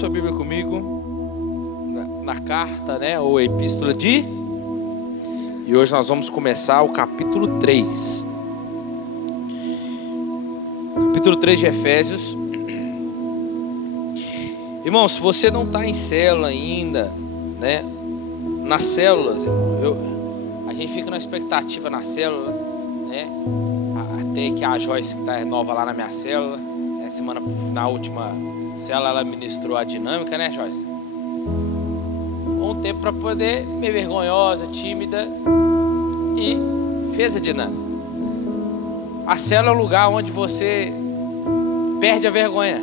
sua Bíblia comigo na carta, ou epístola de... E hoje nós vamos começar o capítulo 3. Capítulo 3 de Efésios. Irmão, se você não está em célula ainda, nas células, irmão, a gente fica na expectativa na célula, até que a Joyce, que está nova lá na minha célula, na última célula ela ministrou a dinâmica, Joyce? Um tempo para poder, meio vergonhosa, tímida, e fez a dinâmica. A célula é um lugar onde você perde a vergonha.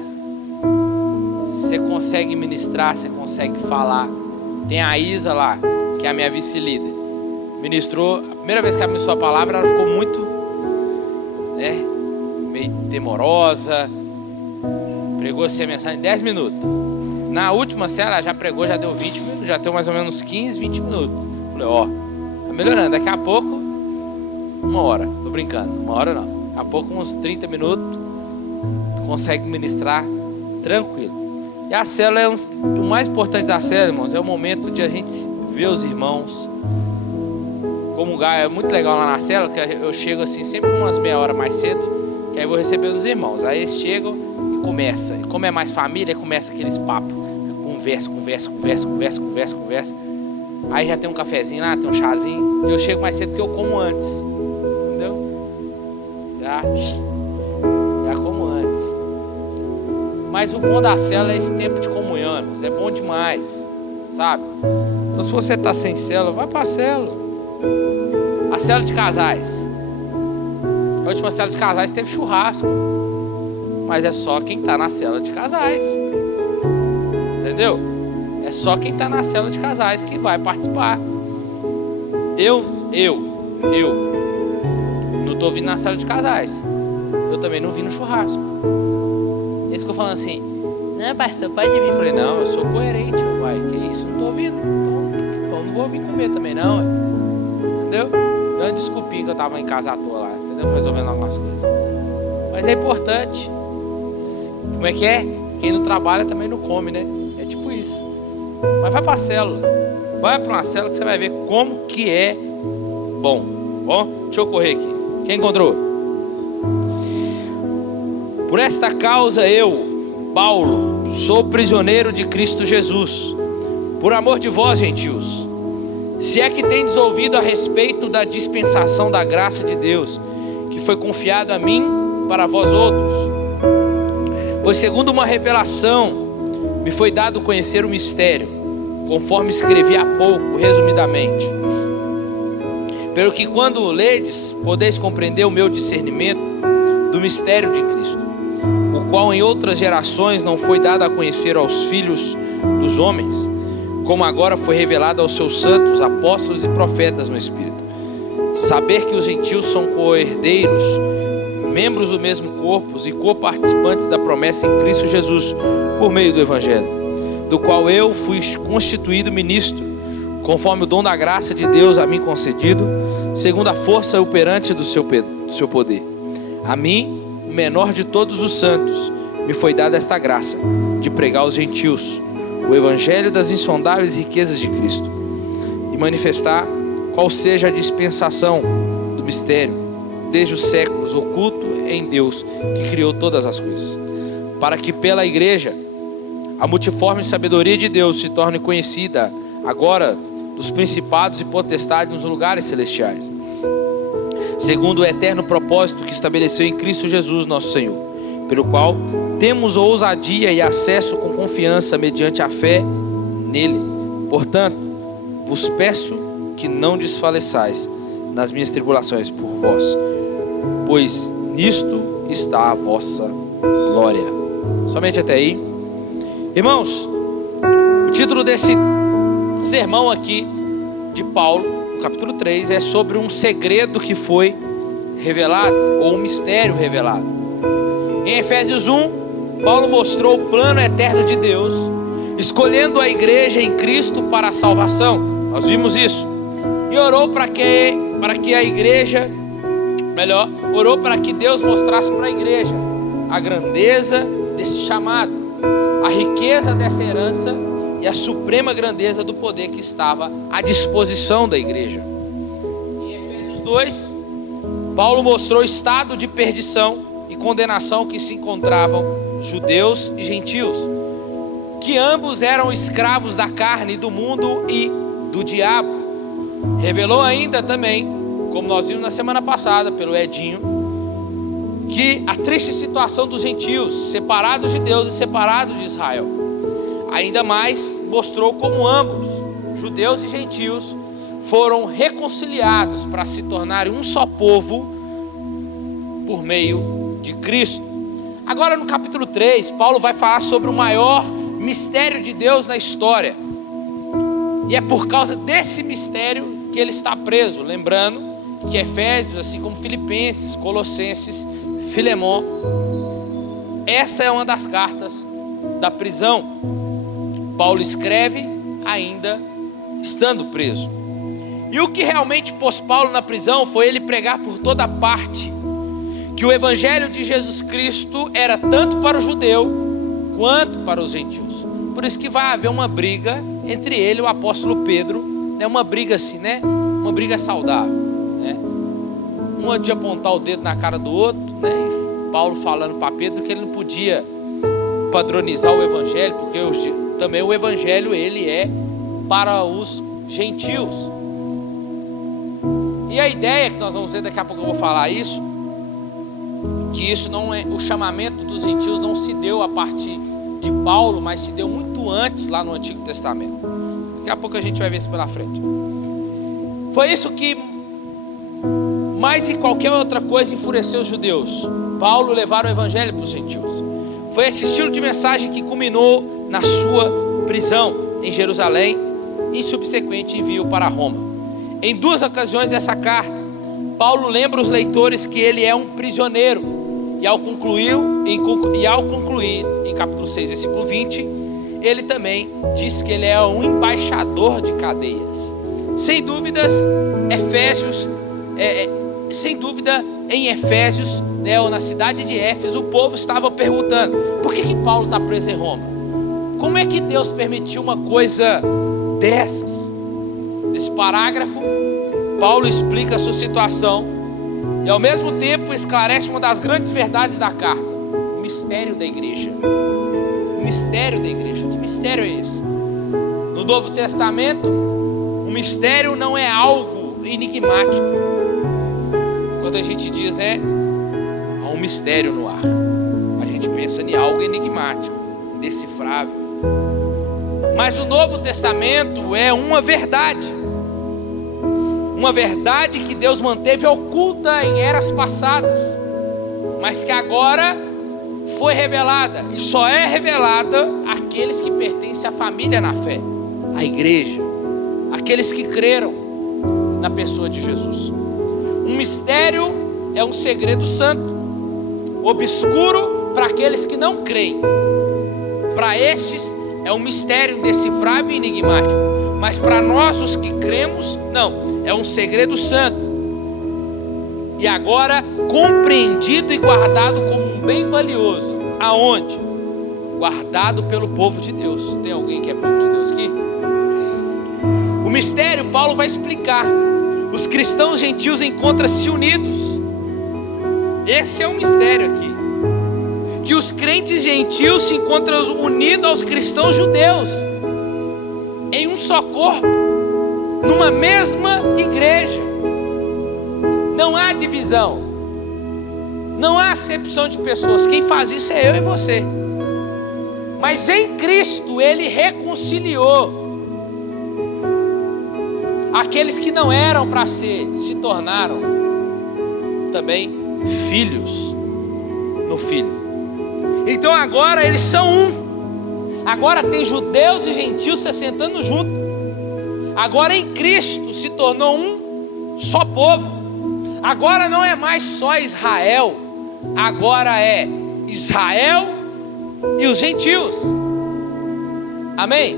Você consegue ministrar, você consegue falar. Tem a Isa lá, que é a minha vice-líder. Ministrou, a primeira vez que ela ministrou a palavra, ela ficou muito, meio demorosa. Pregou assim a mensagem em 10 minutos. Na última célula, ela já pregou, já deu 20 minutos, já deu mais ou menos 15, 20 minutos. Falei, tá melhorando. Daqui a pouco, 1 hora. Tô brincando, 1 hora não. Daqui a pouco, uns 30 minutos, tu consegue ministrar tranquilo. E a célula o mais importante da célula, irmãos, é o momento de a gente ver os irmãos. Comungar é muito legal lá na célula, que eu chego assim, sempre umas meia hora mais cedo, que aí eu vou receber os irmãos. Aí eles chegam e começa. E como é mais família, começa aqueles papos. Conversa. Aí já tem um cafezinho lá, tem um chazinho. E eu chego mais cedo porque eu como antes. Entendeu? Já como antes. Mas o bom da célula é esse tempo de comunhão, irmãos. É bom demais, sabe? Então se você está sem célula, vai para a célula. A célula de casais. A última célula de casais teve churrasco. Mas é só quem está na célula de casais. Entendeu? É só quem está na célula de casais que vai participar. Eu não estou vindo na célula de casais. Eu também não vim no churrasco. Eles ficam falando assim, não, pastor, pode vir. Eu falei, não, eu sou coerente, meu pai. Que isso? Não estou vindo. Então não vou vir comer também não. Entendeu? Dando desculpinha que eu estava em casa à toa lá. Entendeu? Resolvendo algumas coisas. Mas é importante. Como é que é? Quem não trabalha também não come, É tipo isso. Mas vai para a célula. Vai para uma célula que você vai ver como que é bom. Deixa eu correr aqui. Quem encontrou? Por esta causa eu, Paulo, sou prisioneiro de Cristo Jesus, por amor de vós, gentios. Se é que tendes ouvido a respeito da dispensação da graça de Deus, que foi confiado a mim para vós outros. Pois segundo uma revelação, me foi dado conhecer o mistério, conforme escrevi há pouco, resumidamente. Pelo que quando o ledes, podeis compreender o meu discernimento do mistério de Cristo, o qual em outras gerações não foi dado a conhecer aos filhos dos homens, como agora foi revelado aos seus santos, apóstolos e profetas no Espírito. Saber que os gentios são co-herdeiros, membros do mesmo corpo e co-participantes da promessa em Cristo Jesus, por meio do Evangelho, do qual eu fui constituído ministro, conforme o dom da graça de Deus a mim concedido, segundo a força operante do seu poder. A mim, o menor de todos os santos, me foi dada esta graça, de pregar aos gentios o Evangelho das insondáveis riquezas de Cristo, e manifestar qual seja a dispensação do mistério, desde os séculos, oculto em Deus, que criou todas as coisas, para que pela igreja a multiforme sabedoria de Deus se torne conhecida agora dos principados e potestades nos lugares celestiais, segundo o eterno propósito que estabeleceu em Cristo Jesus nosso Senhor, pelo qual temos ousadia e acesso com confiança mediante a fé nele. Portanto, vos peço que não desfaleçais nas minhas tribulações por vós, pois nisto está a vossa glória. Somente até aí. Irmãos, o título desse sermão aqui de Paulo, no capítulo 3, é sobre um segredo que foi revelado, ou um mistério revelado. Em Efésios 1, Paulo mostrou o plano eterno de Deus, escolhendo a igreja em Cristo para a salvação. Nós vimos isso. E orou para que a igreja, orou para que Deus mostrasse para a igreja a grandeza desse chamado. a riqueza dessa herança e a suprema grandeza do poder que estava à disposição da igreja. Em Efésios 2, Paulo mostrou o estado de perdição e condenação que se encontravam judeus e gentios, que ambos eram escravos da carne, do mundo e do diabo. Revelou ainda também, como nós vimos na semana passada pelo Edinho, que a triste situação dos gentios, separados de Deus e separados de Israel. Ainda mais mostrou como ambos, judeus e gentios, foram reconciliados para se tornarem um só povo por meio de Cristo. Agora no capítulo 3, Paulo vai falar sobre o maior mistério de Deus na história. E é por causa desse mistério que ele está preso. Lembrando que Efésios, assim como Filipenses, Colossenses, Filemon, essa é uma das cartas da prisão. Paulo escreve ainda estando preso. E o que realmente pôs Paulo na prisão foi ele pregar por toda parte que o evangelho de Jesus Cristo era tanto para o judeu quanto para os gentios. Por isso que vai haver uma briga entre ele e o apóstolo Pedro, né? Uma briga assim, né? Uma briga saudável, né? Um de apontar o dedo na cara do outro, né? E Paulo falando para Pedro que ele não podia padronizar o evangelho, porque também o evangelho ele é para os gentios. E a ideia que nós vamos ver, daqui a pouco eu vou falar isso, que isso não é, o chamamento dos gentios não se deu a partir de Paulo, mas se deu muito antes lá no Antigo Testamento. Daqui a pouco a gente vai ver isso pela frente. Foi isso que mais que qualquer outra coisa enfureceu os judeus. Paulo levar o evangelho para os gentios. Foi esse estilo de mensagem que culminou na sua prisão em Jerusalém e subsequente envio para Roma. Em duas ocasiões dessa carta, Paulo lembra os leitores que ele é um prisioneiro. E ao concluir em capítulo 6, versículo 20, ele também diz que ele é um embaixador de cadeias. Sem dúvidas, em Efésios, né, ou na cidade de Éfeso, o povo estava perguntando: por que Paulo está preso em Roma? Como é que Deus permitiu uma coisa dessas? Nesse parágrafo, Paulo explica a sua situação e ao mesmo tempo esclarece uma das grandes verdades da carta: o mistério da igreja. O mistério da igreja. Que mistério é esse? No Novo Testamento, o mistério não é algo enigmático. Quando a gente diz, né, há um mistério no ar, a gente pensa em algo enigmático, indecifrável. Mas o Novo Testamento é uma verdade. Uma verdade que Deus manteve oculta em eras passadas, mas que agora foi revelada, e só é revelada àqueles que pertencem à família na fé, à igreja, aqueles que creram na pessoa de Jesus. Um mistério é um segredo santo, obscuro para aqueles que não creem. Para estes é um mistério indecifrável e enigmático, mas para nós os que cremos, não, é um segredo santo. E agora compreendido e guardado como um bem valioso. Aonde? Guardado pelo povo de Deus. Tem alguém que é povo de Deus aqui? O mistério, Paulo vai explicar. Os cristãos gentios encontram-se unidos. Esse é um mistério aqui. Que os crentes gentios se encontram unidos aos cristãos judeus, em um só corpo, numa mesma igreja. Não há divisão, não há acepção de pessoas. Quem faz isso é eu e você. Mas em Cristo Ele reconciliou aqueles que não eram para ser, se tornaram também filhos no Filho. Então agora eles são um. Agora tem judeus e gentios se assentando junto. Agora em Cristo se tornou um só povo. Agora não é mais só Israel, agora é Israel e os gentios. Amém?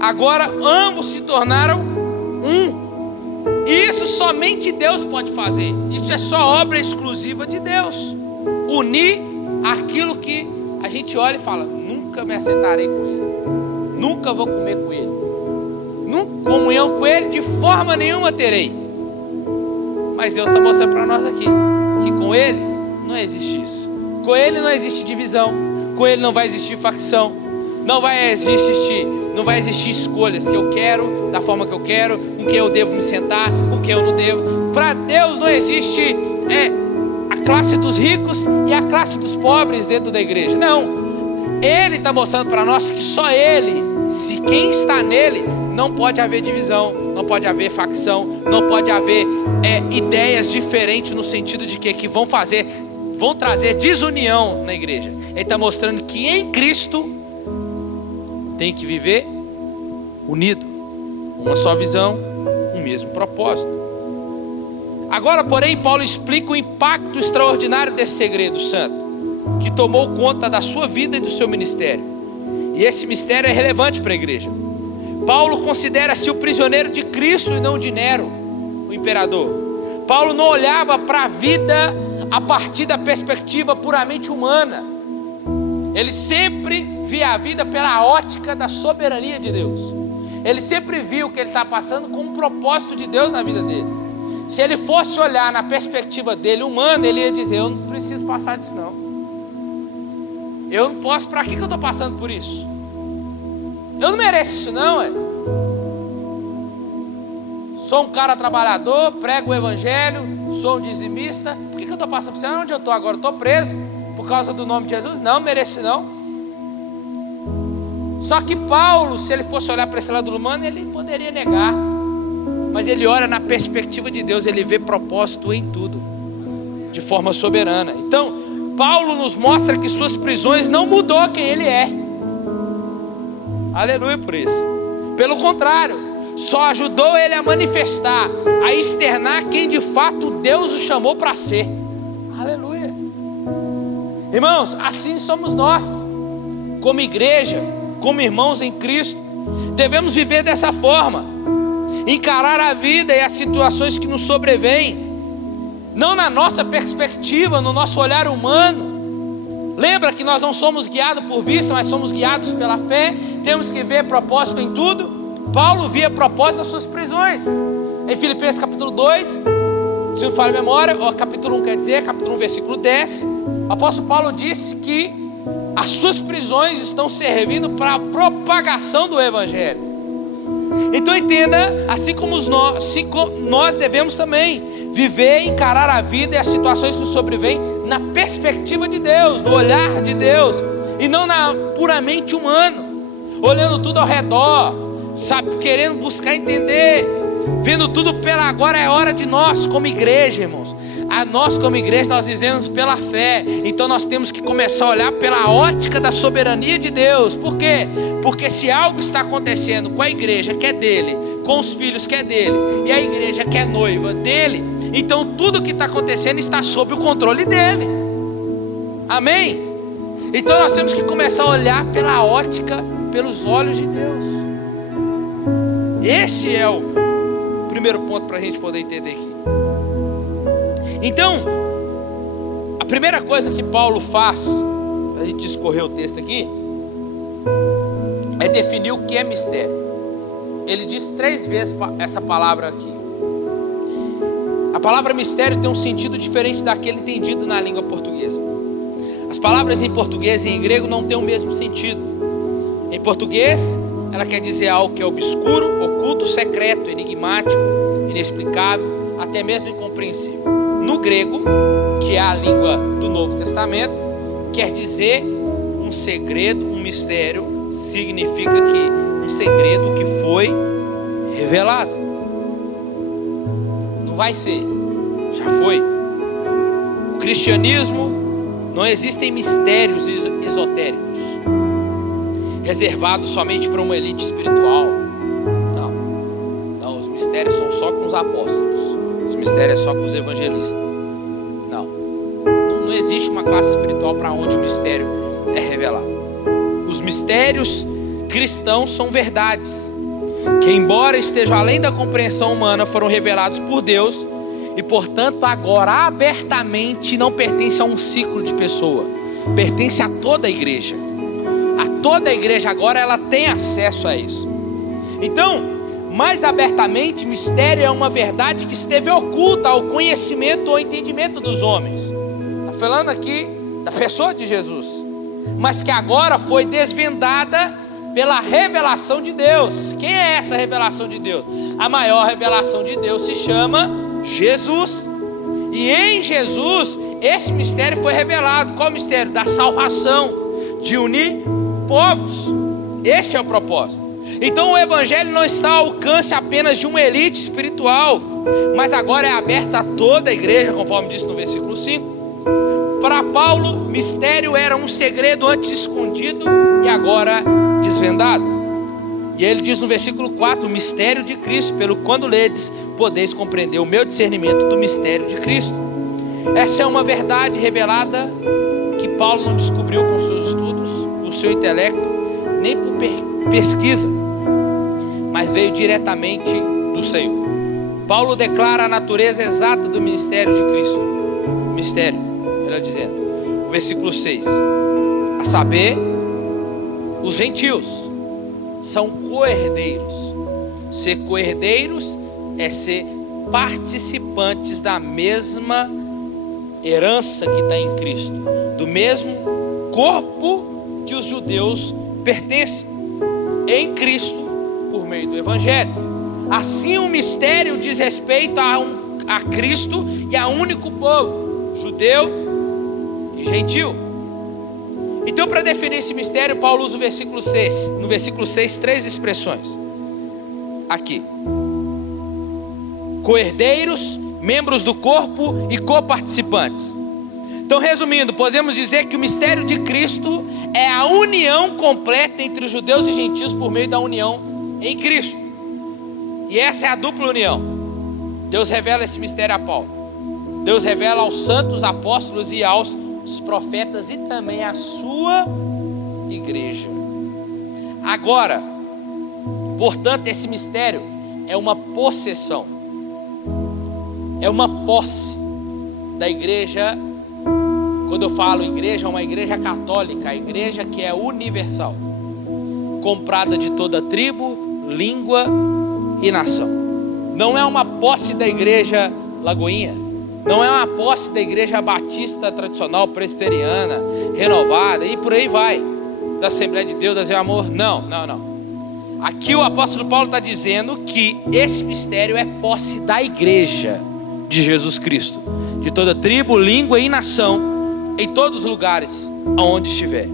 Agora ambos se tornaram um. E isso somente Deus pode fazer. Isso é só obra exclusiva de Deus. Unir aquilo que a gente olha e fala: nunca nunca me assentarei com ele, nunca vou comer com ele, comunhão com ele de forma nenhuma terei. Mas Deus está mostrando para nós aqui que com ele não existe isso. Com ele não existe divisão, com ele não vai existir facção, não vai existir escolhas que eu quero, da forma que eu quero, com quem eu devo me sentar, com quem eu não devo. Para Deus não existe a classe dos ricos e a classe dos pobres dentro da igreja. Não, Ele está mostrando para nós que só Ele, se quem está nele, não pode haver divisão, não pode haver facção, não pode haver ideias diferentes no sentido de que vão trazer desunião na igreja. Ele está mostrando que em Cristo tem que viver unido, uma só visão, um mesmo propósito. Agora, porém, Paulo explica o impacto extraordinário desse segredo santo, que tomou conta da sua vida e do seu ministério. E esse mistério é relevante para a igreja. Paulo considera-se o prisioneiro de Cristo e não de Nero, o imperador. Paulo não olhava para a vida a partir da perspectiva puramente humana. Ele sempre via a vida pela ótica da soberania de Deus. Ele sempre viu o que ele está passando com um propósito de Deus na vida dele. Se ele fosse olhar na perspectiva dele humana, ele ia dizer: eu não preciso passar disso não. Eu não posso, para que eu estou passando por isso? Eu não mereço isso não, Sou um cara trabalhador, prego o evangelho, sou um dizimista. Por que eu estou passando por isso? Onde eu estou agora? Estou preso por causa do nome de Jesus? Não, mereço não. Só que Paulo, se ele fosse olhar para esse lado humano, ele poderia negar. Mas ele olha na perspectiva de Deus, ele vê propósito em tudo, de forma soberana. Então, Paulo nos mostra que suas prisões não mudou quem ele é. Aleluia por isso. Pelo contrário, só ajudou ele a manifestar, a externar quem de fato Deus o chamou para ser. Aleluia. Irmãos, assim somos nós, como igreja, como irmãos em Cristo. Devemos viver dessa forma, encarar a vida e as situações que nos sobrevêm, não na nossa perspectiva, no nosso olhar humano. Lembra que nós não somos guiados por vista, mas somos guiados pela fé. Temos que ver propósito em tudo. Paulo via propósito nas suas prisões. Em Filipenses capítulo 2, se não falha a memória, capítulo 1 quer dizer, capítulo 1 versículo 10, o apóstolo Paulo disse que as suas prisões estão servindo para a propagação do evangelho. Então entenda, assim como nós devemos também viver, encarar a vida e as situações que nos sobrevêm na perspectiva de Deus, no olhar de Deus, e não na puramente humano, olhando tudo ao redor, sabe, querendo buscar entender, vendo tudo pela agora. É hora de nós como igreja, irmãos. Nós como igreja, nós vivemos pela fé. Então nós temos que começar a olhar pela ótica da soberania de Deus. Por quê? Porque se algo está acontecendo com a igreja que é dele, com os filhos que é dele, e a igreja que é noiva dele, então tudo que está acontecendo está sob o controle dele. Amém? Então nós temos que começar a olhar pela ótica, pelos olhos de Deus. Este é o primeiro ponto para a gente poder entender aqui. Então, a primeira coisa que Paulo faz, a gente discorrer o texto aqui, é definir o que é mistério. Ele diz 3 vezes essa palavra aqui. A palavra mistério tem um sentido diferente daquele entendido na língua portuguesa. As palavras em português e em grego não têm o mesmo sentido. Em português, ela quer dizer algo que é obscuro, oculto, secreto, enigmático, inexplicável, até mesmo incompreensível. No grego, que é a língua do Novo Testamento, quer dizer um segredo, um mistério. Significa que um segredo que foi revelado. Não vai ser, já foi. O cristianismo, não existem mistérios esotéricos reservados somente para uma elite espiritual. Não, os mistérios são só com os apóstolos. Os mistérios só com os evangelistas. Não existe uma classe espiritual para onde o mistério é revelado. Os mistérios cristãos são verdades que, embora estejam além da compreensão humana, foram revelados por Deus e, portanto, agora abertamente não pertence a um ciclo de pessoa, pertence a toda a igreja, a toda a igreja agora ela tem acesso a isso. Então, mais abertamente, mistério é uma verdade que esteve oculta ao conhecimento ou entendimento dos homens. Está falando aqui da pessoa de Jesus, mas que agora foi desvendada pela revelação de Deus. Quem é essa revelação de Deus? A maior revelação de Deus se chama Jesus. E em Jesus, esse mistério foi revelado. Qual o mistério? Da salvação, de unir povos. Este é o propósito. Então o evangelho não está ao alcance apenas de uma elite espiritual, mas agora é aberto a toda a igreja, conforme disse no versículo 5. Para Paulo, mistério era um segredo antes escondido e agora desvendado. E ele diz no versículo 4, o mistério de Cristo, pelo quando ledes, podeis compreender o meu discernimento do mistério de Cristo. Essa é uma verdade revelada que Paulo não descobriu com seus estudos, com seu intelecto, nem por pesquisa, mas veio diretamente do Senhor. Paulo declara a natureza exata do ministério de Cristo. Mistério, ele dizendo, no versículo 6, a saber, os gentios são coherdeiros. Ser coherdeiros é ser participantes da mesma herança que está em Cristo, do mesmo corpo que os judeus pertencem, em Cristo, por meio do Evangelho. Assim o mistério diz respeito a Cristo e a único povo, judeu e gentil. Então, para definir esse mistério, Paulo usa o versículo 6. No versículo 6, 3 expressões. Aqui: coherdeiros, membros do corpo e coparticipantes. Então, resumindo, podemos dizer que o mistério de Cristo é a união completa entre os judeus e gentios por meio da união em Cristo. E essa é a dupla união. Deus revela esse mistério a Paulo. Deus revela aos santos apóstolos e aos profetas e também à sua igreja. Agora, portanto, esse mistério é uma possessão, é uma posse da igreja. Quando eu falo igreja, é uma igreja católica, a igreja que é universal, comprada de toda tribo, língua e nação. Não é uma posse da igreja Lagoinha, não é uma posse da igreja batista tradicional, presbiteriana, renovada e por aí vai, da Assembleia de Deus, da Zé Amor. Não. Aqui o apóstolo Paulo está dizendo que esse mistério é posse da igreja de Jesus Cristo, de toda tribo, língua e nação, em todos os lugares aonde estiver.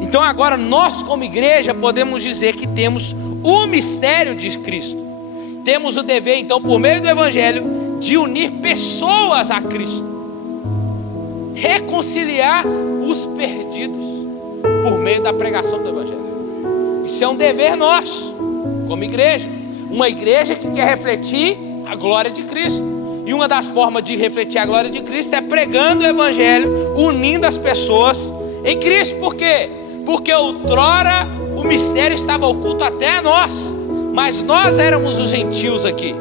Então agora nós como igreja podemos dizer que temos o mistério de Cristo. Temos o dever então, por meio do Evangelho, de unir pessoas a Cristo, reconciliar os perdidos por meio da pregação do Evangelho. Isso é um dever nosso como igreja, uma igreja que quer refletir a glória de Cristo. E uma das formas de refletir a glória de Cristo é pregando o Evangelho, unindo as pessoas em Cristo. Por quê? Porque outrora o mistério estava oculto até a nós, mas nós éramos os gentios aqui.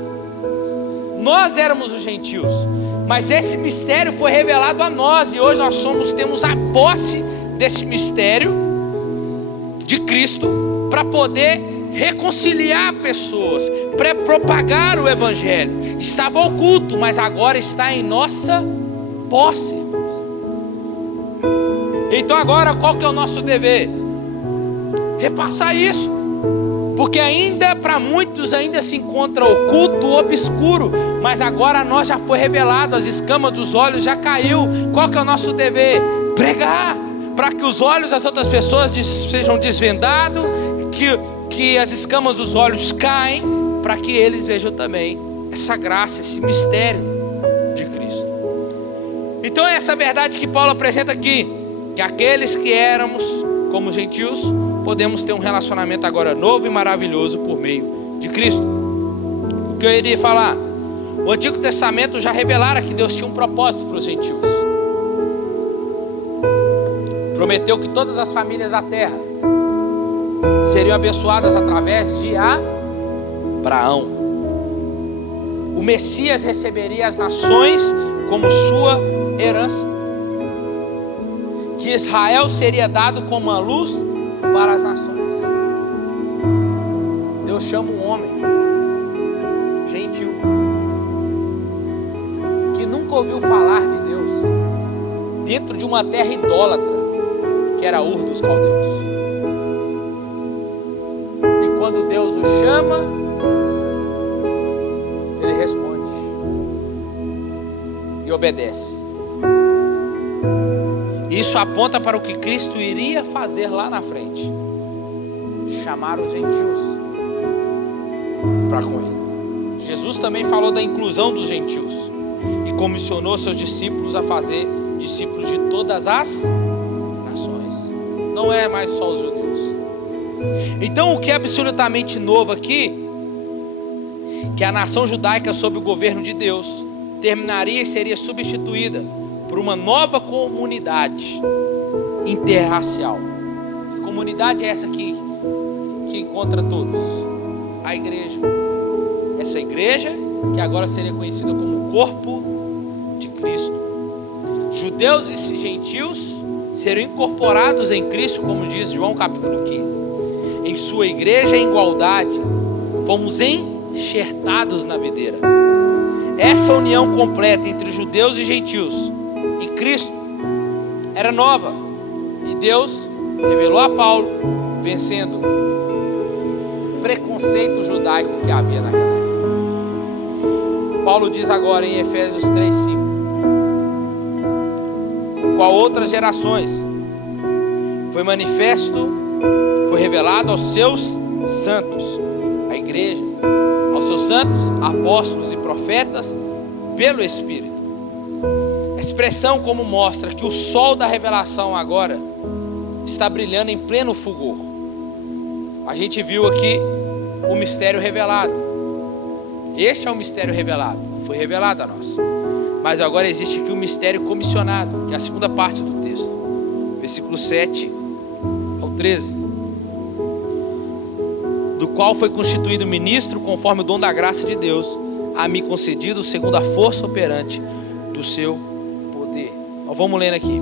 Nós éramos os gentios, mas esse mistério foi revelado a nós, e hoje nós temos a posse desse mistério de Cristo para poder reconciliar pessoas, para propagar o Evangelho. Estava oculto, mas agora está em nossa posse, irmãos. Então agora qual que é o nosso dever? Repassar isso, porque ainda para muitos ainda se encontra oculto, obscuro, mas agora a nós já foi revelado, as escamas dos olhos já caiu. Qual que é o nosso dever? Pregar, para que os olhos das outras pessoas sejam desvendados, que as escamas dos olhos caem, para que eles vejam também essa graça, esse mistério de Cristo. Então é essa verdade que Paulo apresenta aqui, que aqueles que éramos como gentios, podemos ter um relacionamento agora novo e maravilhoso por meio de Cristo. O que eu iria falar? O Antigo Testamento já revelara que Deus tinha um propósito para os gentios. Prometeu que todas as famílias da terra seriam abençoadas através de Abraão. O Messias receberia as nações como sua herança, que Israel seria dado como a luz para as nações. Deus chama um homem gentil que nunca ouviu falar de Deus dentro de uma terra idólatra que era Ur dos Caldeus. E quando Deus o chama, ele responde e obedece. Isso aponta para o que Cristo iria fazer lá na frente: chamar os gentios para com ele. Jesus também falou da inclusão dos gentios e comissionou seus discípulos a fazer discípulos de todas as nações. Não é mais só os judeus. Então, o que é absolutamente novo aqui, que a nação judaica sob o governo de Deus terminaria e seria substituída por uma nova comunidade interracial. Que comunidade é essa aqui que encontra todos? A igreja. Essa igreja que agora seria conhecida como o corpo de Cristo. Judeus e gentios serão incorporados em Cristo, como diz João capítulo 15. Em sua igreja em igualdade, fomos enxertados na videira. Essa união completa entre judeus e gentios e Cristo era nova, e Deus revelou a Paulo, vencendo o preconceito judaico que havia naquela época. Paulo diz agora em Efésios 3:5: qual outras gerações foi manifesto, foi revelado aos seus santos, a igreja, aos seus santos apóstolos e profetas pelo Espírito. A expressão como mostra que o sol da revelação agora está brilhando em pleno fulgor. A gente viu aqui o mistério revelado. Este é o mistério revelado, foi revelado a nós. Mas agora existe aqui o mistério comissionado, que é a segunda parte do texto, versículo 7 ao 13. Do qual foi constituído ministro conforme o dom da graça de Deus, a mim concedido segundo a força operante do seu poder. Então, vamos lendo aqui.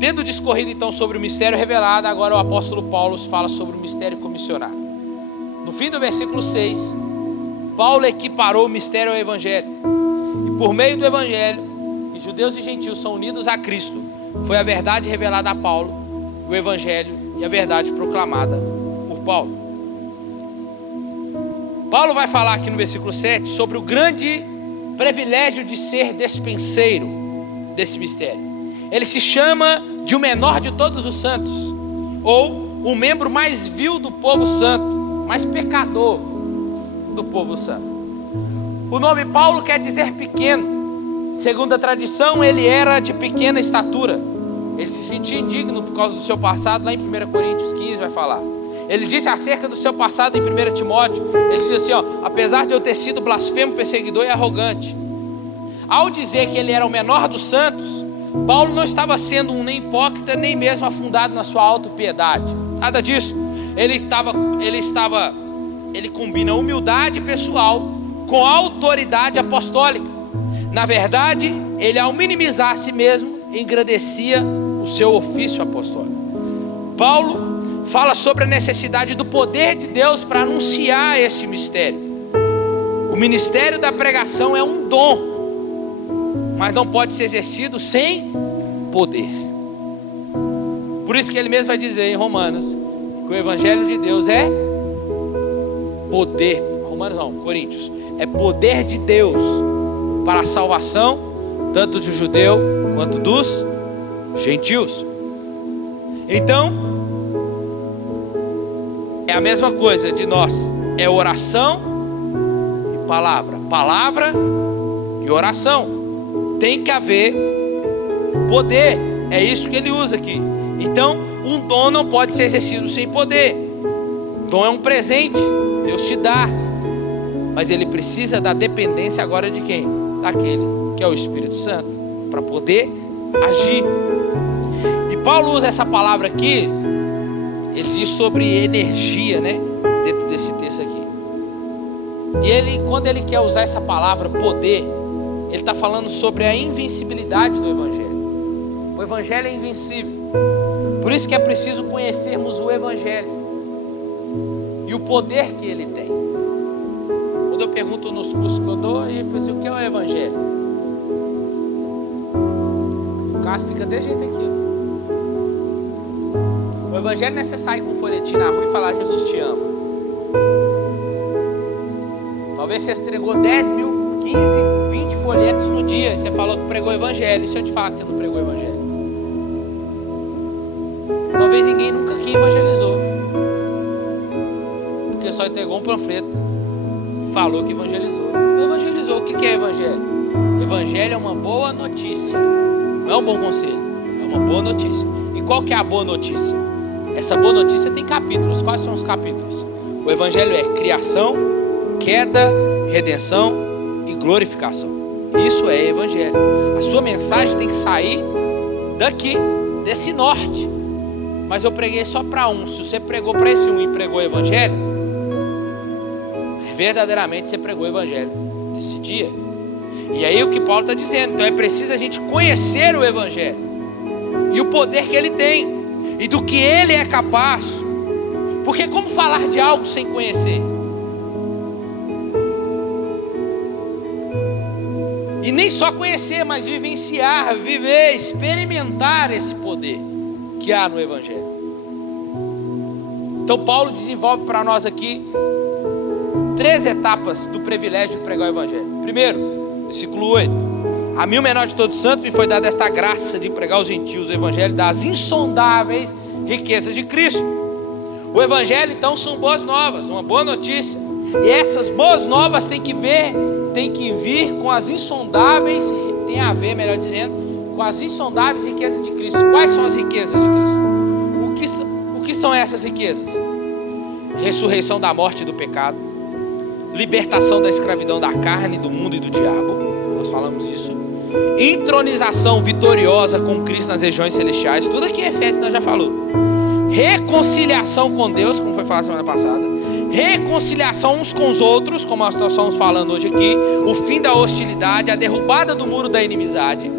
Tendo discorrido então sobre o mistério revelado, agora o apóstolo Paulo fala sobre o mistério comissionado. No fim do versículo 6, Paulo equiparou o mistério ao evangelho. E por meio do evangelho, e judeus e gentios são unidos a Cristo. Foi a verdade revelada a Paulo, o evangelho e a verdade proclamada por Paulo. Paulo vai falar aqui no versículo 7 sobre o grande privilégio de ser despenseiro desse mistério. Ele se chama de o menor de todos os santos, ou o membro mais vil do povo santo, mais pecador do povo santo. O nome Paulo quer dizer pequeno. Segundo a tradição, ele era de pequena estatura. Ele se sentia indigno por causa do seu passado. Lá em 1 Coríntios 15 vai falar. Ele disse acerca do seu passado em 1 Timóteo. Ele diz assim, apesar de eu ter sido blasfemo, perseguidor e arrogante. Ao dizer que ele era o menor dos santos, Paulo não estava sendo nem hipócrita, nem mesmo afundado na sua autopiedade. Nada disso. Ele combina humildade pessoal com autoridade apostólica. Na verdade, ele, ao minimizar a si mesmo, engrandecia o seu ofício apostólico. Paulo fala sobre a necessidade do poder de Deus para anunciar este mistério. O ministério da pregação é um dom, mas não pode ser exercido sem poder. Por isso que ele mesmo vai dizer em Romanos que o evangelho de Deus é poder. Romanos não, Coríntios. É poder de Deus para a salvação, tanto do judeu quanto dos gentios. Então, é a mesma coisa de nós. É oração e palavra. Palavra e oração. Tem que haver poder. É isso que ele usa aqui. Então, um dom não pode ser exercido sem poder. Dom é um presente, Deus te dá. Mas ele precisa da dependência agora de quem? Daquele que é o Espírito Santo, para poder agir. E Paulo usa essa palavra aqui, ele diz sobre energia, né? Dentro desse texto aqui. E ele, quando ele quer usar essa palavra poder, ele está falando sobre a invencibilidade do Evangelho. O Evangelho é invencível. Por Por isso que é preciso conhecermos o Evangelho e o poder que ele tem. Quando eu pergunto nos cursos que eu dou, ele fala assim, o que é o Evangelho? O cara fica desse jeito aqui. O Evangelho não é você sair com um folhetim na rua e falar, Jesus te ama. Talvez você entregou 10 mil, 15, 20 folhetos no dia e você falou que pregou o Evangelho. E se eu te falar que você não pregou o Evangelho? Talvez ninguém nunca aqui evangelizou, porque só entregou um panfleto e falou que evangelizou. Não evangelizou. O que é Evangelho? Evangelho é uma boa notícia. Não é um bom conselho, é uma boa notícia. E qual que é a boa notícia? Essa boa notícia tem capítulos. Quais são os capítulos? O Evangelho é criação, queda, redenção e glorificação. Isso é Evangelho. A sua mensagem tem que sair daqui, desse norte. Mas eu preguei só para um. Se você pregou para esse um e pregou o Evangelho, verdadeiramente você pregou o Evangelho nesse dia. E aí o que Paulo está dizendo, então é preciso a gente conhecer o Evangelho e o poder que ele tem e do que ele é capaz. Porque como falar de algo sem conhecer? E nem só conhecer, mas vivenciar, viver, experimentar esse poder que há no Evangelho. Então Paulo desenvolve para nós aqui 3 etapas do privilégio de pregar o Evangelho. Primeiro, versículo 8: a mim, o menor de todos os santos, me foi dada esta graça de pregar aos gentios o Evangelho das insondáveis riquezas de Cristo. O Evangelho então são boas novas, uma boa notícia. E essas boas novas têm que vir com as insondáveis, tem a ver, melhor dizendo, com as insondáveis riquezas de Cristo. Quais são as riquezas de Cristo? O que são essas riquezas? Ressurreição da morte e do pecado, libertação da escravidão da carne, do mundo e do diabo. Nós falamos isso. Intronização vitoriosa com Cristo nas regiões celestiais. Tudo aqui em Efésios nós já falou. Reconciliação com Deus, como foi falado semana passada. Reconciliação uns com os outros, como nós estamos falando hoje aqui. O fim da hostilidade, a derrubada do muro da inimizade,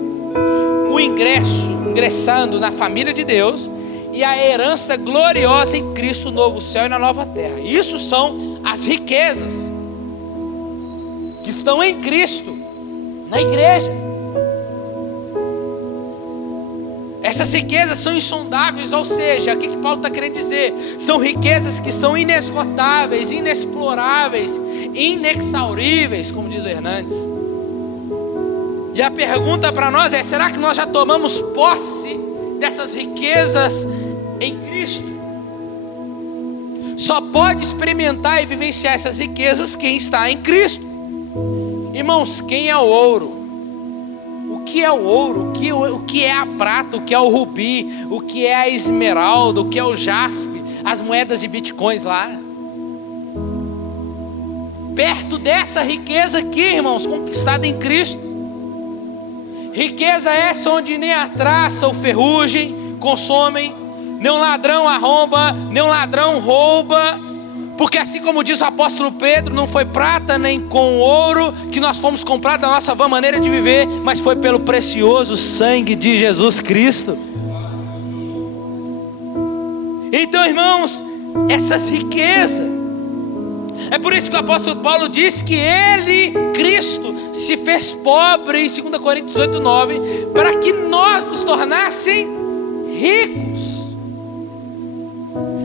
o ingressando na família de Deus e a herança gloriosa em Cristo, no novo céu e na nova terra. Isso são as riquezas que estão em Cristo, na igreja. Essas riquezas são insondáveis, ou seja, o que Paulo está querendo dizer? São riquezas que são inesgotáveis, inexploráveis, inexauríveis, como diz o Hernandes. E a pergunta para nós é: será que nós já tomamos posse dessas riquezas em Cristo? Só pode experimentar e vivenciar essas riquezas quem está em Cristo. Irmãos, quem é o ouro? O que é o ouro? O que é a prata? O que é o rubi? O que é a esmeralda? O que é o jaspe? As moedas de bitcoins lá. Perto dessa riqueza aqui, irmãos, conquistada em Cristo. Riqueza essa onde nem a traça ou ferrugem consomem, nem um ladrão arromba, nem um ladrão rouba. Porque assim como diz o apóstolo Pedro, não foi prata nem com ouro que nós fomos comprados da nossa vã maneira de viver, mas foi pelo precioso sangue de Jesus Cristo. Então, irmãos, essas riquezas, é por isso que o apóstolo Paulo diz que ele, Cristo, se fez pobre em 2 Coríntios 18:9, para que nós nos tornassem ricos.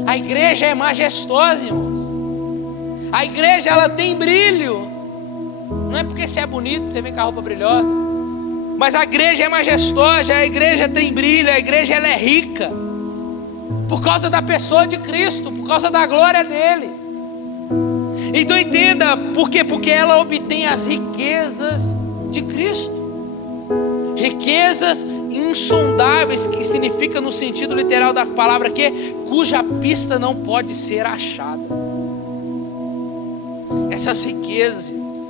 A igreja é majestosa, irmãos. A igreja, ela tem brilho. Não é porque você é bonito, você vem com a roupa brilhosa. Mas a igreja é majestosa, a igreja tem brilho, a igreja ela é rica. Por causa da pessoa de Cristo, por causa da glória dele. Então entenda, por quê? Porque ela obtém as riquezas de Cristo. Riquezas insondáveis, que significa no sentido literal da palavra que cuja pista não pode ser achada. Essas riquezas, irmãos,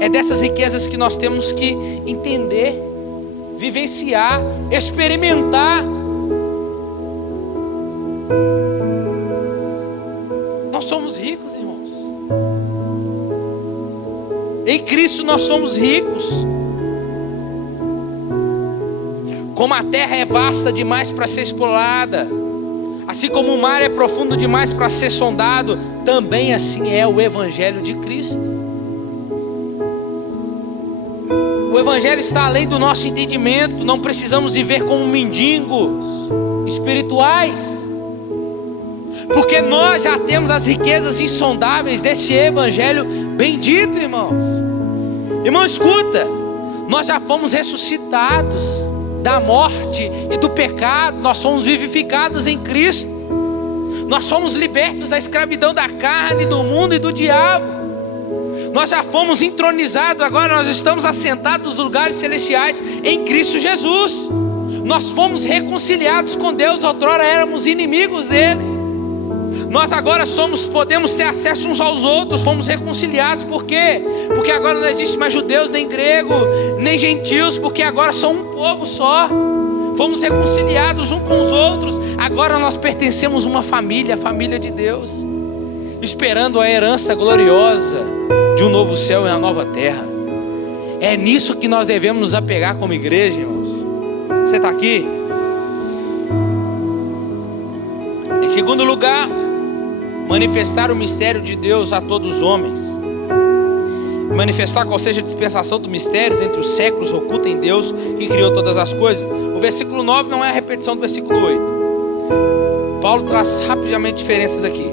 é dessas riquezas que nós temos que entender, vivenciar, experimentar. Nós somos ricos, irmãos. Em Cristo nós somos ricos. Como a terra é vasta demais para ser explorada, assim como o mar é profundo demais para ser sondado, também assim é o Evangelho de Cristo. O Evangelho está além do nosso entendimento. Não precisamos viver como mendigos espirituais, porque nós já temos as riquezas insondáveis desse Evangelho bendito, irmãos. Irmão, escuta, nós já fomos ressuscitados da morte e do pecado, nós somos vivificados em Cristo, nós somos libertos da escravidão da carne, do mundo e do diabo, nós já fomos entronizados, agora nós estamos assentados nos lugares celestiais em Cristo Jesus, nós fomos reconciliados com Deus, outrora éramos inimigos dele, nós agora podemos ter acesso uns aos outros, fomos reconciliados. Por quê? Porque agora não existe mais judeus, nem grego, nem gentios, porque agora são um povo só. Fomos reconciliados uns com os outros. Agora nós pertencemos a uma família, a família de Deus, esperando a herança gloriosa de um novo céu e uma nova terra. É nisso que nós devemos nos apegar como igreja, irmãos. Você está aqui? Em segundo lugar, manifestar o mistério de Deus a todos os homens. Manifestar qual seja a dispensação do mistério dentre os séculos oculta em Deus que criou todas as coisas. O versículo 9 não é a repetição do versículo 8. Paulo traz rapidamente diferenças aqui.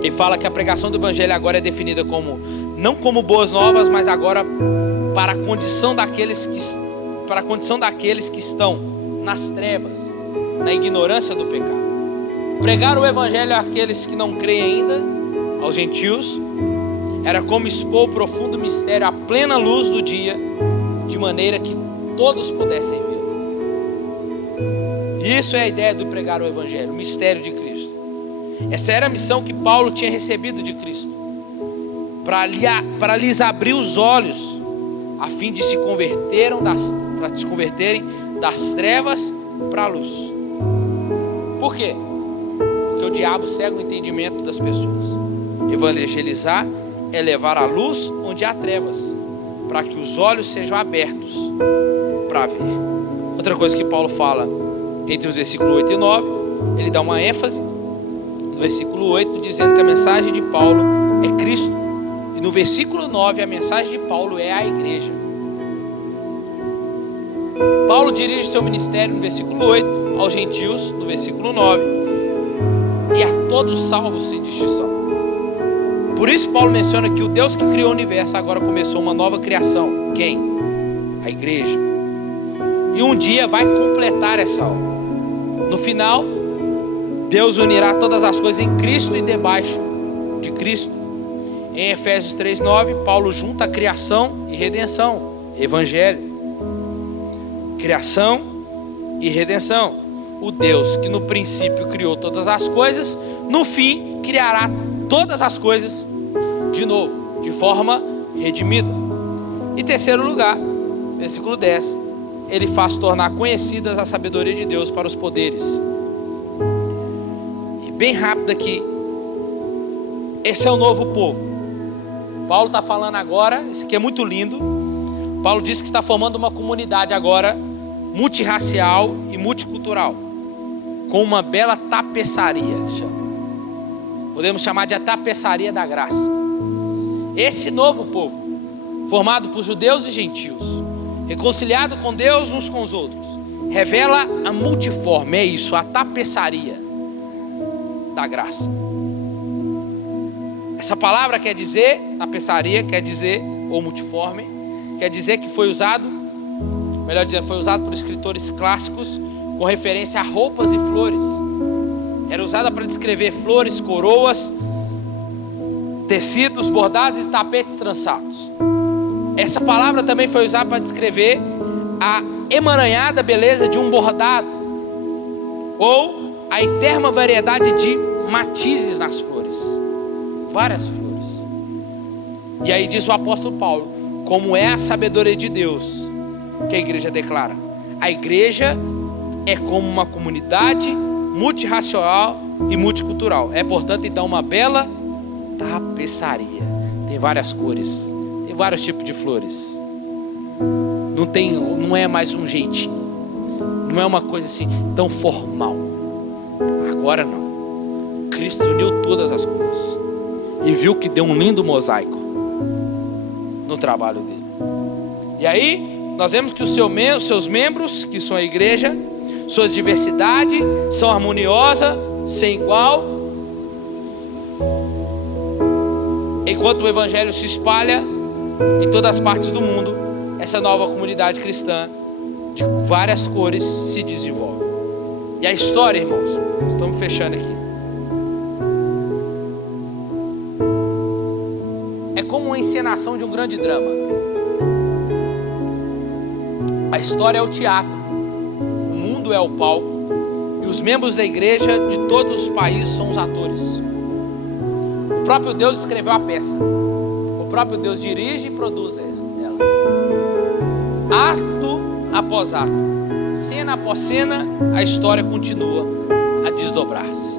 Ele fala que a pregação do Evangelho agora é definida como, não como boas novas, mas agora para a condição daqueles que estão nas trevas, na ignorância do pecado. Pregar o Evangelho àqueles que não creem ainda, aos gentios, era como expor o profundo mistério à plena luz do dia, de maneira que todos pudessem ver. Isso é a ideia do pregar o Evangelho, o mistério de Cristo. Essa era a missão que Paulo tinha recebido de Cristo, para lhes abrir os olhos, a fim de se converterem das trevas para a luz. Por quê? Porque o diabo cega o entendimento das pessoas. Evangelizar é levar a luz onde há trevas, para que os olhos sejam abertos para ver. Outra coisa que Paulo fala entre os versículos 8 e 9, ele dá uma ênfase no versículo 8, dizendo que a mensagem de Paulo é Cristo, e no versículo 9 a mensagem de Paulo é a igreja. Paulo dirige seu ministério no versículo 8 aos gentios, no versículo 9, e a todos salvos sem distinção. Por isso Paulo menciona que o Deus que criou o universo agora começou uma nova criação. Quem? A igreja. E um dia vai completar essa obra. No final, Deus unirá todas as coisas em Cristo e debaixo de Cristo. Em Efésios 3:9, Paulo junta a criação e redenção, evangelho. Criação e redenção. O Deus que no princípio criou todas as coisas, no fim criará todas as coisas de novo, de forma redimida. Em terceiro lugar, versículo 10, ele faz tornar conhecidas a sabedoria de Deus para os poderes. E bem rápido aqui, esse é o novo povo. Paulo está falando agora, isso aqui é muito lindo. Paulo diz que está formando uma comunidade agora multirracial e multicultural, com uma bela tapeçaria, podemos chamar de a tapeçaria da graça. Esse novo povo, formado por judeus e gentios, reconciliado com Deus uns com os outros, revela a multiforme, é isso, a tapeçaria da graça. Essa palavra quer dizer, tapeçaria quer dizer, ou multiforme, quer dizer que foi usado, melhor dizendo, foi usado por escritores clássicos com referência a roupas e flores. Era usada para descrever flores, coroas, tecidos, bordados e tapetes trançados. Essa palavra também foi usada para descrever a emaranhada beleza de um bordado, ou a eterna variedade de matizes nas flores, várias flores. E aí diz o apóstolo Paulo, como é a sabedoria de Deus, que a igreja declara. A igreja é como uma comunidade multirracial e multicultural. É, portanto, então, uma bela tapeçaria. Tem várias cores, tem vários tipos de flores. Não é mais um jeitinho. Não é uma coisa assim tão formal. Agora não. Cristo uniu todas as coisas e viu que deu um lindo mosaico no trabalho dele. E aí nós vemos que os seus membros, que são a igreja, suas diversidades são harmoniosas, sem igual. Enquanto o evangelho se espalha em todas as partes do mundo, essa nova comunidade cristã de várias cores se desenvolve. E a história, irmãos, estamos fechando aqui, é como uma encenação de um grande drama. A história é o teatro, o mundo é o palco, e os membros da igreja de todos os países são os atores. O próprio Deus escreveu a peça, o próprio Deus dirige e produz ela. Ato após ato, cena após cena, a história continua a desdobrar-se.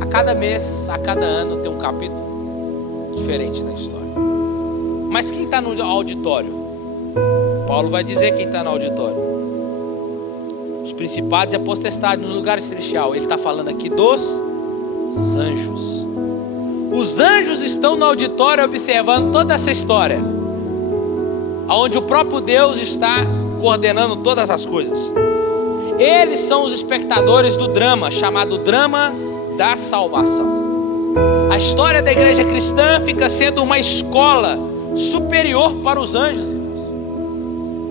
A cada mês, a cada ano tem um capítulo diferente na história. Mas quem está no auditório? Paulo vai dizer quem está no auditório: os principados e a potestade nos lugares celestiais. Ele está falando aqui dos anjos. Os anjos estão no auditório observando toda essa história, onde o próprio Deus está coordenando todas as coisas. Eles são os espectadores do drama, chamado drama da salvação. A história da igreja cristã fica sendo uma escola superior para os anjos, irmãos.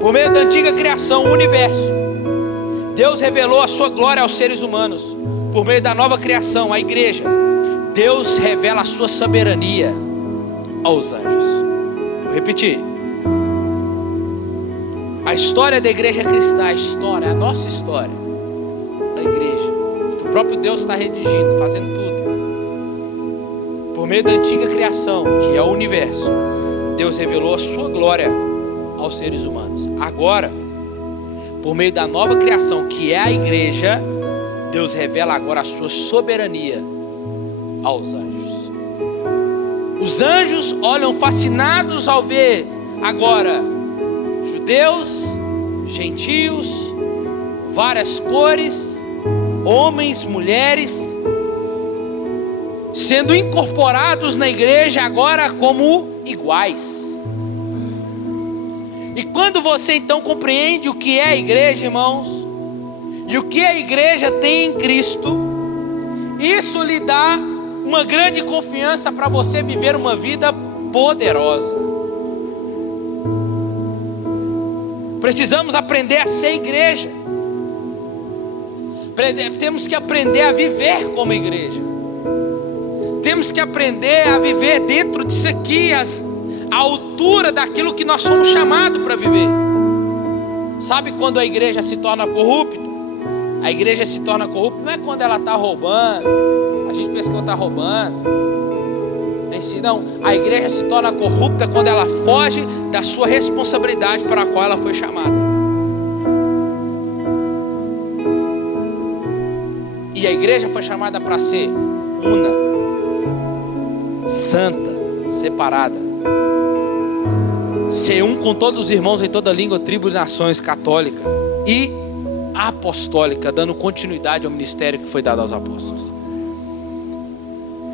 Por meio da antiga criação, o universo, Deus revelou a sua glória aos seres humanos. Por meio da nova criação, a igreja, Deus revela a sua soberania aos anjos. Vou repetir. A história da igreja cristã, a nossa história da igreja, que o próprio Deus está redigindo, fazendo tudo. Por meio da antiga criação, que é o universo, Deus revelou a sua glória aos seres humanos. Agora, por meio da nova criação, que é a igreja, Deus revela agora a sua soberania aos anjos. Os anjos olham fascinados ao ver agora judeus, gentios, várias cores, homens, mulheres, sendo incorporados na igreja agora como iguais. E quando você então compreende o que é a igreja, irmãos, e o que a igreja tem em Cristo, isso lhe dá uma grande confiança para você viver uma vida poderosa. Precisamos aprender a ser igreja. Temos que aprender a viver como igreja. Temos que aprender a viver dentro disso aqui, a altura daquilo que nós somos chamados para viver. Sabe quando a igreja se torna corrupta? A igreja se torna corrupta não é quando ela está roubando. A gente pensa que ela está roubando. Não, a igreja se torna corrupta quando ela foge da sua responsabilidade para a qual ela foi chamada. E a igreja foi chamada para ser una, santa, separada, ser um com todos os irmãos em toda língua, tribo e nações, católica e apostólica, dando continuidade ao ministério que foi dado aos apóstolos.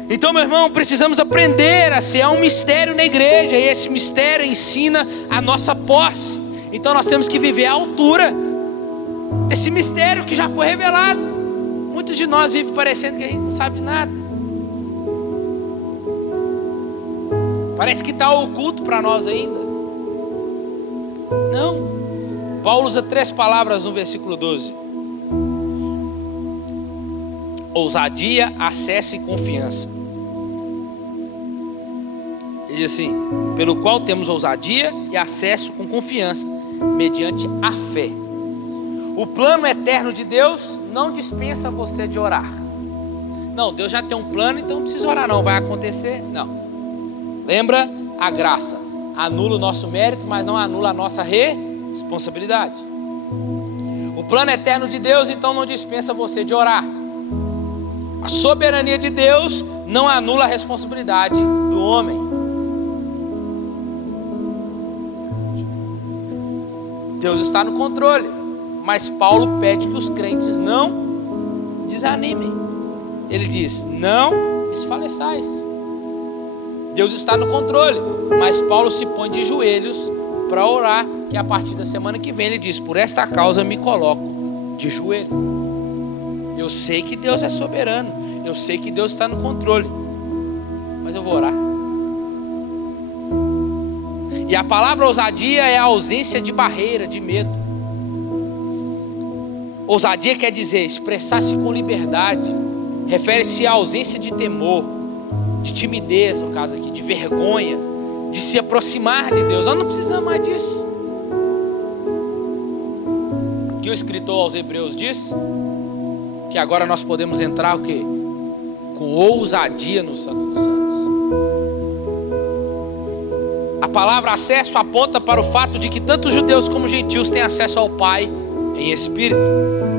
Então, meu irmão, precisamos aprender a ser um mistério na igreja, e esse mistério ensina a nossa posse. Então nós temos que viver à altura desse mistério que já foi revelado. Muitos de nós vivem parecendo que a gente não sabe de nada. Parece que está oculto para nós ainda. Não. Paulo usa 3 palavras no versículo 12: ousadia, acesso e confiança. Ele diz assim: pelo qual temos ousadia e acesso com confiança, mediante a fé. O plano eterno de Deus não dispensa você de orar. Não, Deus já tem um plano, então não precisa orar não, vai acontecer. Não. Lembra a graça anula o nosso mérito, mas não anula a nossa responsabilidade. O plano eterno de Deus então não dispensa você de orar. A soberania de Deus não anula a responsabilidade do homem. Deus está no controle. mas Paulo pede que os crentes não desanimem. Ele diz: não desfaleçais. Deus está no controle, mas Paulo se põe de joelhos para orar, que a partir da semana que vem ele diz: por esta causa me coloco de joelho. Eu sei que Deus é soberano, eu sei que Deus está no controle, mas eu vou orar. E a palavra ousadia é a ausência de barreira, de medo. Ousadia quer dizer expressar-se com liberdade, refere-se à ausência de temor, de timidez, no caso aqui, de vergonha, de se aproximar de Deus. Nós não precisamos mais disso. O que o escritor aos Hebreus diz? Que agora nós podemos entrar o quê? Com ousadia no Santo dos Santos. A palavra acesso aponta para o fato de que tanto judeus como gentios têm acesso ao Pai em espírito.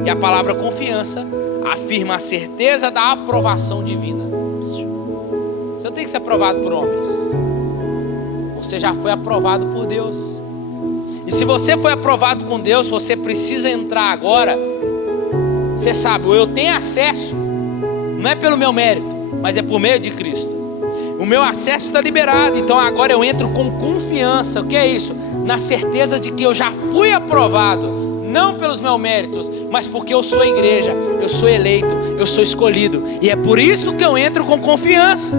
E a palavra confiança afirma a certeza da aprovação divina. Você não tem que ser aprovado por homens. Você já foi aprovado por Deus. E se você foi aprovado com Deus, você precisa entrar agora. Você sabe, eu tenho acesso, não é pelo meu mérito, mas é por meio de Cristo. O meu acesso está liberado, então agora eu entro com confiança. O que é isso? Na certeza de que eu já fui aprovado, não pelos meus méritos, mas porque eu sou igreja, eu sou eleito, eu sou escolhido, e é por isso que eu entro com confiança.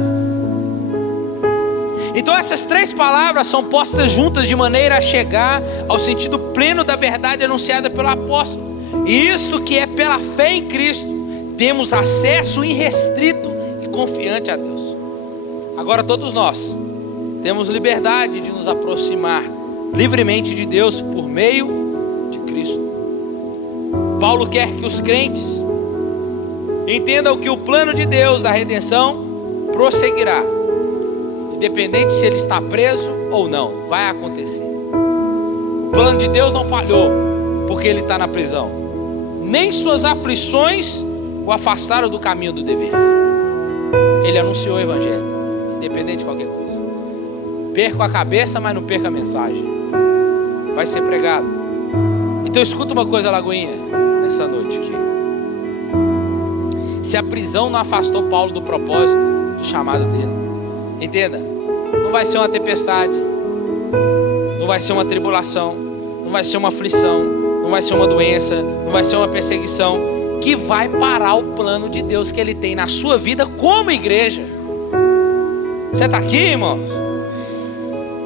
Então essas três palavras são postas juntas de maneira a chegar ao sentido pleno da verdade anunciada pelo apóstolo. E isto que é pela fé em Cristo, temos acesso irrestrito e confiante a Deus. Agora todos nós temos liberdade de nos aproximar livremente de Deus por meio de Cristo. Paulo quer que os crentes entendam que o plano de Deus da redenção prosseguirá, independente se ele está preso ou não, vai acontecer. O plano de Deus não falhou porque ele está na prisão, nem suas aflições o afastaram do caminho do dever. Ele anunciou o evangelho, independente de qualquer coisa. Perca a cabeça, mas não perca a mensagem. Vai ser pregado. Então escuta uma coisa, Lagoinha, nessa noite aqui. Se a prisão não afastou Paulo do propósito, do chamado dele, entenda, não vai ser uma tempestade, não vai ser uma tribulação, não vai ser uma aflição, não vai ser uma doença, não vai ser uma perseguição que vai parar o plano de Deus que ele tem na sua vida como igreja. Você está aqui, irmãos?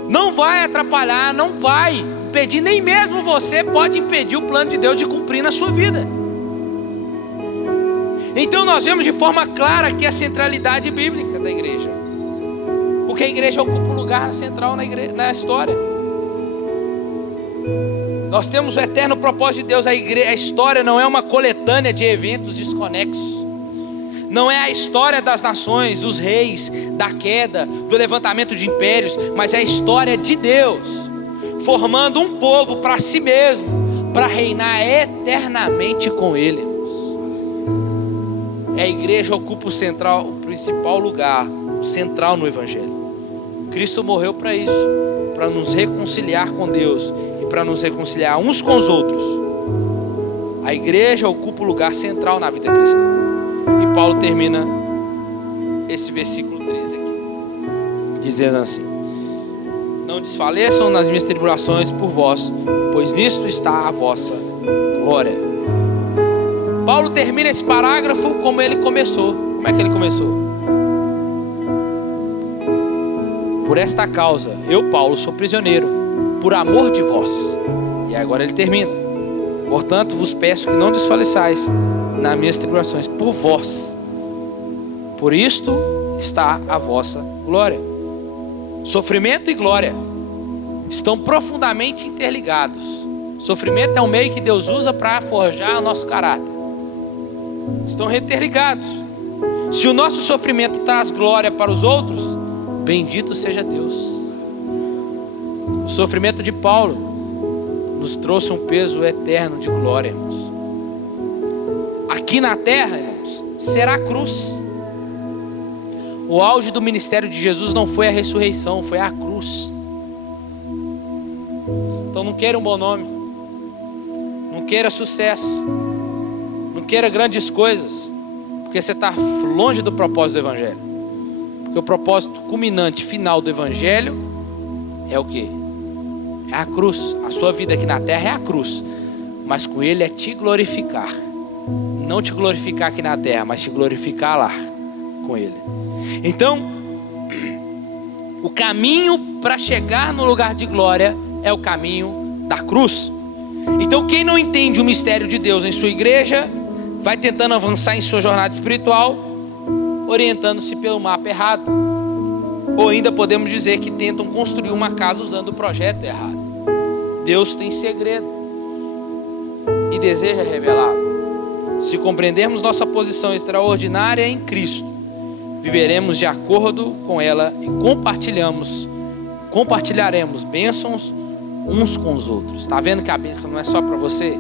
Não vai atrapalhar, não vai impedir, nem mesmo você pode impedir o plano de Deus de cumprir na sua vida. Então nós vemos de forma clara aqui a centralidade bíblica da igreja, porque a igreja ocupa um lugar central na história. Nós temos o eterno propósito de Deus. A história não é uma coletânea de eventos desconexos. Não é a história das nações, dos reis, da queda, do levantamento de impérios, mas é a história de Deus, formando um povo para si mesmo, para reinar eternamente com Ele. A igreja ocupa o principal lugar, o central no Evangelho. Cristo morreu para isso, para nos reconciliar com Deus e para nos reconciliar uns com os outros. A igreja ocupa o lugar central na vida cristã. E Paulo termina esse versículo 13 aqui, dizendo assim: não desfaleçam nas minhas tribulações por vós, pois nisto está a vossa glória. Paulo termina esse parágrafo como ele começou. Como é que ele começou? Por esta causa, eu, Paulo, sou prisioneiro, por amor de vós. E agora ele termina: portanto, vos peço que não desfaleçais nas minhas tribulações por vós, por isto está a vossa glória. Sofrimento e glória estão profundamente interligados. Sofrimento é um meio que Deus usa para forjar o nosso caráter. Estão interligados. Se o nosso sofrimento traz glória para os outros, bendito seja Deus. O sofrimento de Paulo nos trouxe um peso eterno de glória, irmãos. Aqui na terra, irmãos, será a cruz. O auge do ministério de Jesus não foi a ressurreição, foi a cruz. Então não queira um bom nome, não queira sucesso, não queira grandes coisas, porque você está longe do propósito do Evangelho. Porque o propósito culminante final do Evangelho é o quê? É a cruz. A sua vida aqui na terra é a cruz, mas com ele é te glorificar. Não te glorificar aqui na terra, mas te glorificar lá com ele. Então, o caminho para chegar no lugar de glória é o caminho da cruz. Então, quem não entende o mistério de Deus em sua igreja, vai tentando avançar em sua jornada espiritual, orientando-se pelo mapa errado. Ou ainda podemos dizer que tentam construir uma casa usando o projeto errado. Deus tem segredo e deseja revelá-lo. Se compreendermos nossa posição extraordinária em Cristo, viveremos de acordo com ela e compartilharemos bênçãos uns com os outros. Está vendo que a bênção não é só para você?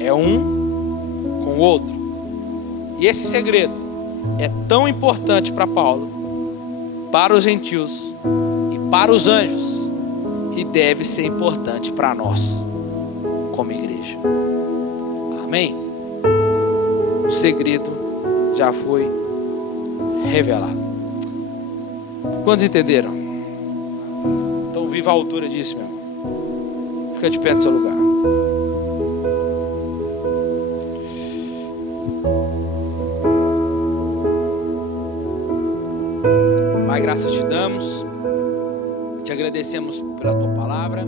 É um com o outro. E esse segredo é tão importante para Paulo, para os gentios e para os anjos, que deve ser importante para nós como igreja. Amém? O segredo já foi revelado. Quantos entenderam? Então viva a altura disso, meu irmão. Fica de pé no seu lugar. Pai, graças te damos, te agradecemos pela tua palavra.